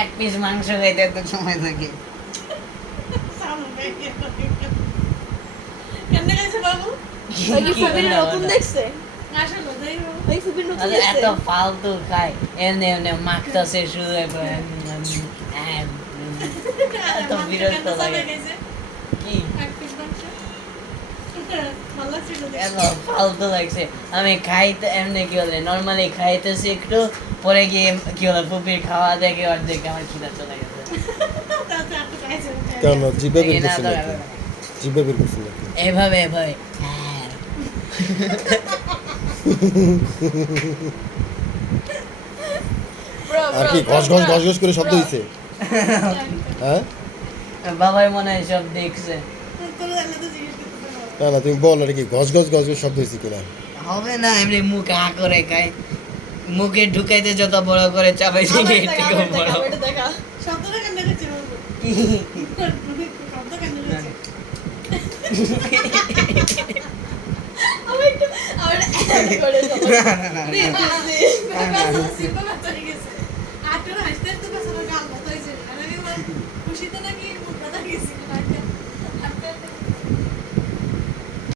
এক পিস মাংস খাইতে এত সময় লাগে। কেমনে গেছে বাবু? ওই কি ফুবির নতুন দেখছে? আসলে তাই বাবু। ওই ফুবির নতুন আরে দেখছে? এত ফালতু খায়, এমনি এমনি মাখতাছে শুধু এত বিরক্ত লাগে। কি এত ফালতু লাগছে। আমি খাইতে এমনি কি বলে নর্মালি খাইতেছি একটু, পরে গিয়ে কি বলে ফুপির খাওয়া দেখে অর্ধেক আমার খিদা চলে গেছে। কেন জিভে বের এই না করছিল তো নাকি? জিভে বের করছিল নাকি? এভাবে এভাবে হ্যাঁ। আর কি ঘস ঘস ঘস ঘস করে শব্দ হইছে? হ্যাঁ বাবাই মনে হয় সব দেখছে। না না তুমি বল আর কি ঘস ঘস ঘস ঘস শব্দ হইছে কিনা? হবে না এমনি মুখ হা করে খায়, মুখে ঢুকাইতে যত বড় করে চাপাইছে আবার এর দেখা, থেকেও আবার বড়। দেখা, আবার দেখা। শব্দটা কেমনে গেছে বাবু? শব্দ কেমনে গেছে? আবার একটু, আবার করে না, না, না, না। সিম্পল বাচ্চা হয়ে গেছে। আটটা